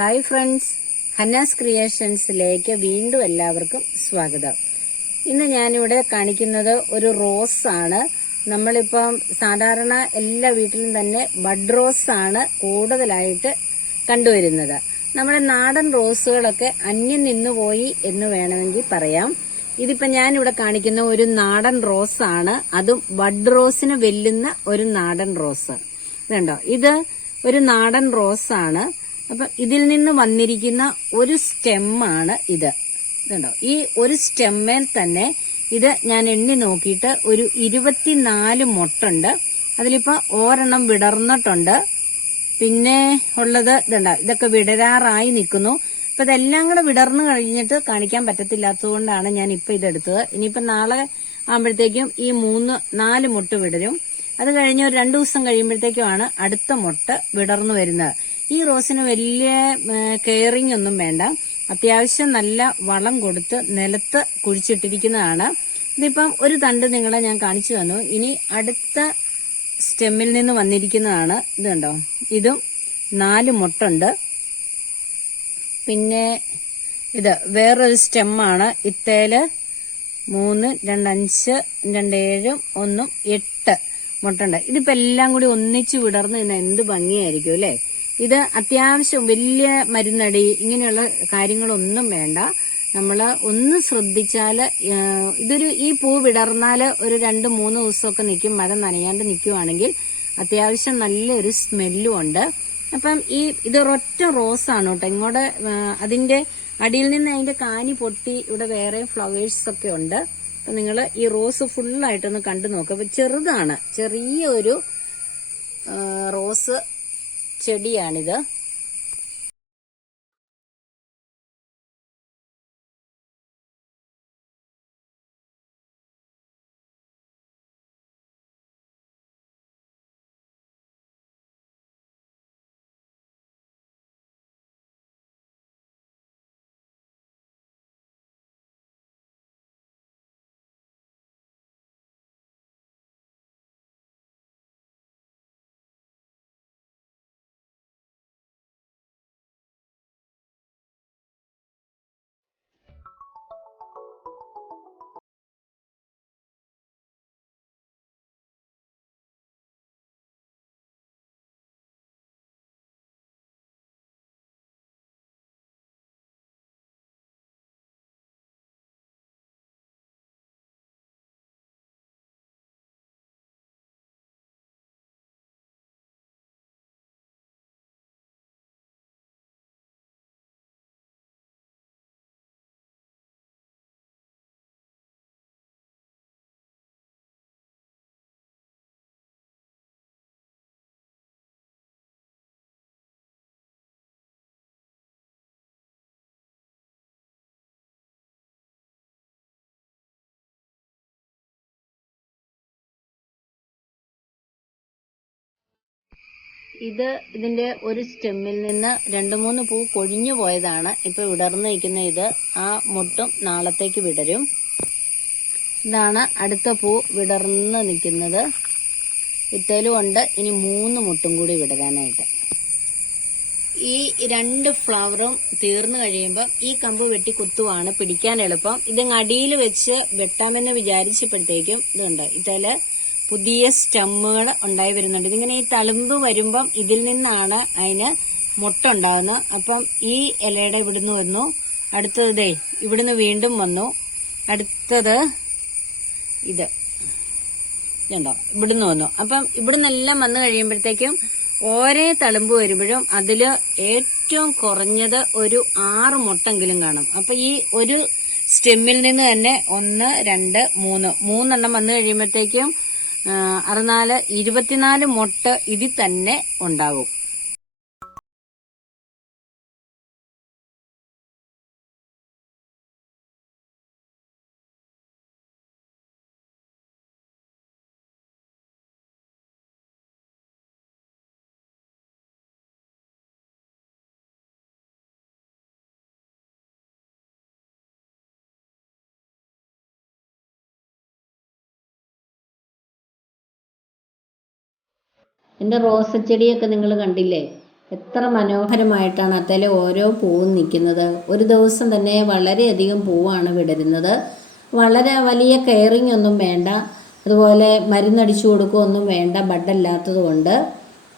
Hi friends, Hannas ക്രിയേഷൻസിലേക്ക് വീണ്ടും എല്ലാവർക്കും സ്വാഗതം. ഇന്ന് ഞാനിവിടെ കാണിക്കുന്നത് ഒരു റോസ് ആണ്. നമ്മളിപ്പം സാധാരണ എല്ലാ വീട്ടിലും തന്നെ ബഡ് റോസ് ആണ് കൂടുതലായിട്ട് കണ്ടുവരുന്നത്. നമ്മുടെ നാടൻ റോസുകളൊക്കെ അന്യം നിന്നുപോയി എന്ന് വേണമെങ്കിൽ പറയാം. ഇതിപ്പോ ഞാനിവിടെ കാണിക്കുന്ന ഒരു നാടൻ റോസ് ആണ്, അതും ബഡ് റോസിന് വെല്ലുന്ന ഒരു നാടൻ റോസ്. ഇതുണ്ടോ, ഇത് ഒരു നാടൻ റോസ് ആണ്. അപ്പൊ ഇതിൽ നിന്ന് വന്നിരിക്കുന്ന ഒരു സ്റ്റെമ്മാണ് ഇത്. ഇതുണ്ടോ, ഈ ഒരു സ്റ്റെമ്മേൽ തന്നെ ഇത് ഞാൻ എണ്ണി നോക്കിയിട്ട് ഒരു 24 മൊട്ടുണ്ട്. അതിലിപ്പോ ഒരെണ്ണം വിടർന്നിട്ടുണ്ട്. പിന്നെ ഉള്ളത് ഇതുണ്ടോ, ഇതൊക്കെ വിടരാറായി നിൽക്കുന്നു. അപ്പൊ ഇതെല്ലാം കൂടെ വിടർന്നു കഴിഞ്ഞിട്ട് കാണിക്കാൻ പറ്റത്തില്ലാത്തതുകൊണ്ടാണ് ഞാൻ ഇപ്പൊ ഇതെടുത്തത്. ഇനിയിപ്പോ നാളെ ആകുമ്പോഴത്തേക്കും ഈ 4 മൊട്ട് വിടരും. അത് കഴിഞ്ഞ് ഒരു 2 ദിവസം കഴിയുമ്പോഴത്തേക്കുമാണ് അടുത്ത മൊട്ട് വിടർന്നു വരുന്നത്. ഈ റോസിന് വലിയ കെയറിംഗ് ഒന്നും വേണ്ട. അത്യാവശ്യം നല്ല വളം കൊടുത്ത് നിലത്ത് കുഴിച്ചിട്ടിരിക്കുന്നതാണ്. ഇതിപ്പം ഒരു തണ്ട് നിങ്ങളെ ഞാൻ കാണിച്ചു തന്നു. ഇനി അടുത്ത സ്റ്റെമ്മിൽ നിന്ന് വന്നിരിക്കുന്നതാണ്. ഇത് കണ്ടോ, ഇതും 4 മൊട്ടുണ്ട്. പിന്നെ ഇത് വേറൊരു സ്റ്റെമ്മാണ്. ഇത്തേല് 3, 2, 5, 2, 7, 1, 8 മൊട്ടുണ്ട്. ഇതിപ്പോ എല്ലാം കൂടി ഒന്നിച്ചു വിടർന്ന് തന്നെ എന്ത് ഭംഗിയായിരിക്കും അല്ലെ. ഇത് അത്യാവശ്യം വലിയ മരുന്നടി ഇങ്ങനെയുള്ള കാര്യങ്ങളൊന്നും വേണ്ട. നമ്മള് ഒന്ന് ശ്രദ്ധിച്ചാല് ഈ പൂ വിടർന്നാല് ഒരു 2-3 ദിവസമൊക്കെ നിൽക്കും. മഴ നനയാണ്ട് നിൽക്കുവാണെങ്കിൽ അത്യാവശ്യം നല്ലൊരു സ്മെല്ലും ഉണ്ട്. അപ്പം ഇത് ഒരൊറ്റ റോസാണ് കേട്ടോ. ഇങ്ങോട്ട് അതിന്റെ അടിയിൽ നിന്ന് അതിന്റെ കാനി പൊട്ടി ഇവിടെ വേറെ ഫ്ലവേഴ്സ് ഒക്കെ ഉണ്ട്. അപ്പൊ നിങ്ങള് ഈ റോസ് ഫുള്ളായിട്ടൊന്ന് കണ്ടു നോക്കുക. അപ്പൊ ചെറുതാണ്, ചെറിയൊരു റോസ് ചെടിയാണിത്. ഇതിന്റെ ഒരു സ്റ്റെമ്മിൽ നിന്ന് 2-3 പൂ കൊഴിഞ്ഞു പോയതാണ്. ഇപ്പൊ വിടർന്നു നിൽക്കുന്ന ഇത്. ആ മുട്ടും നാളത്തേക്ക് വിടരും. ഇതാണ് അടുത്ത പൂ വിടർന്ന് നിൽക്കുന്നത്. ഇത്തേലും ഉണ്ട്. ഇനി 3 മുട്ടും കൂടി വിടരാനായിട്ട്. ഈ 2 ഫ്ലവറും തീർന്നു കഴിയുമ്പോൾ ഈ കമ്പ് വെട്ടി കുത്തുവാണ് പിടിക്കാൻ എളുപ്പം. ഇതിങ്ങ് അടിയിൽ വെച്ച് വെട്ടാമെന്ന് വിചാരിച്ചപ്പോഴത്തേക്കും ഇതുണ്ട്, ഇതേല് പുതിയ സ്റ്റെമ്മുകൾ ഉണ്ടായി വരുന്നുണ്ട്. ഇതിങ്ങനെ ഈ തളുമ്പ് വരുമ്പം ഇതിൽ നിന്നാണ് അതിന് മുട്ടുണ്ടാകുന്നത്. അപ്പം ഈ ഇലയുടെ ഇവിടുന്ന് വന്നു, അടുത്തത് ഇവിടുന്ന് വീണ്ടും വന്നു, അടുത്തത് ഇതുണ്ടോ ഇവിടുന്ന് വന്നു. അപ്പം ഇവിടുന്നെല്ലാം വന്നു കഴിയുമ്പോഴത്തേക്കും ഓരോ തളുമ്പ് വരുമ്പോഴും അതില് ഏറ്റവും കുറഞ്ഞത് ഒരു 6 മുട്ടെങ്കിലും കാണും. അപ്പൊ ഈ ഒരു സ്റ്റെമ്മിൽ നിന്ന് തന്നെ 1, 2, 3 എണ്ണം വന്നു കഴിയുമ്പോഴത്തേക്കും 64, 24 മൊട്ട് ഇതിൽ തന്നെ ഉണ്ടാവും. എൻ്റെ റോസച്ചെടിയൊക്കെ നിങ്ങൾ കണ്ടില്ലേ? എത്ര മനോഹരമായിട്ടാണ് അതിലെ ഓരോ പൂവും നിൽക്കുന്നത്. ഒരു ദിവസം തന്നെ വളരെയധികം പൂവാണ് വിടരുന്നത്. വളരെ വലിയ കെയറിങ് ഒന്നും വേണ്ട, അതുപോലെ മരുന്നടിച്ചു കൊടുക്കുകയൊന്നും വേണ്ട. ബഡല്ലാത്തത് കൊണ്ട്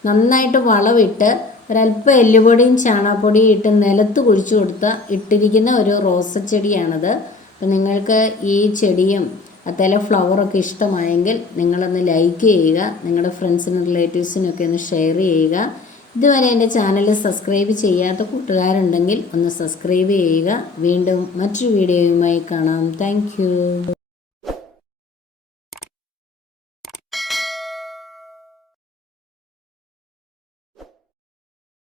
നന്നായിട്ട് വളമിട്ട് ഒരല്പം എല്ലുപൊടിയും ചാണകപ്പൊടിയും ഇട്ട് നിലത്ത് കുഴിച്ചു കൊടുത്ത ഇട്ടിരിക്കുന്ന ഒരു റോസച്ചെടിയാണത്. അപ്പം നിങ്ങൾക്ക് ഈ ചെടിയും അതിലെ ഫ്ലവറൊക്കെ ഇഷ്ടമായെങ്കിൽ നിങ്ങളൊന്ന് ലൈക്ക് ചെയ്യുക, നിങ്ങളുടെ ഫ്രണ്ട്സിനും റിലേറ്റീവ്സിനൊക്കെ ഒന്ന് ഷെയർ ചെയ്യുക. ഇതുവരെ എൻ്റെ ചാനൽ സബ്സ്ക്രൈബ് ചെയ്യാത്ത കൂട്ടുകാരുണ്ടെങ്കിൽ ഒന്ന് സബ്സ്ക്രൈബ് ചെയ്യുക. വീണ്ടും മറ്റൊരു വീഡിയോയുമായി കാണാം. താങ്ക്